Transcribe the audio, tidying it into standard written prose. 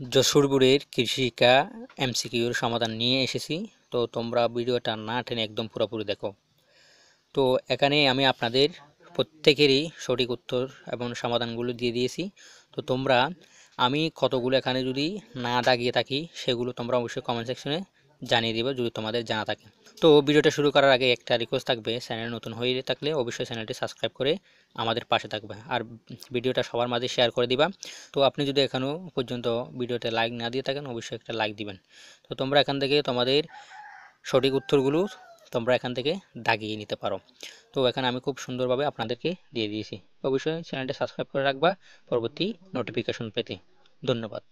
যশোর বোর্ডের কৃষিকা এমসিকিউর সমাধান নিয়ে এসেছি। তো তোমরা ভিডিওটা না টেনে একদম পুরোপুরি দেখো। তো এখানে আমি আপনাদের প্রত্যেকেরই সঠিক উত্তর এবং সমাধানগুলো দিয়ে দিয়েছি। তো তোমরা আমি কতগুলো এখানে যদি না দাগিয়ে থাকি সেগুলো তোমরা অবশ্যই কমেন্ট সেকশনে জানিয়ে দিবে যদি তোমাদের জানা থাকে। তো ভিডিওটা শুরু করার আগে একটা রিকোয়েস্ট থাকবে, চ্যানেল নতুন হয়ে থাকলে অবশ্যই চ্যানেলটি সাবস্ক্রাইব করে আমাদের পাশে থাকবে, আর ভিডিওটা সবার মাঝে শেয়ার করে দিবা। তো আপনি যদি এখনও পর্যন্ত ভিডিওতে লাইক না দিয়ে থাকেন অবশ্যই একটা লাইক দিবেন। তো তোমরা এখান থেকে তোমাদের সঠিক উত্তরগুলো তোমরা এখান থেকে দাগিয়ে নিতে পারো। তো এখানে আমি খুব সুন্দরভাবে আপনাদেরকে দিয়ে দিয়েছি। অবশ্যই চ্যানেলটা সাবস্ক্রাইব করে রাখবা পরবর্তী নোটিফিকেশন পেতে। ধন্যবাদ।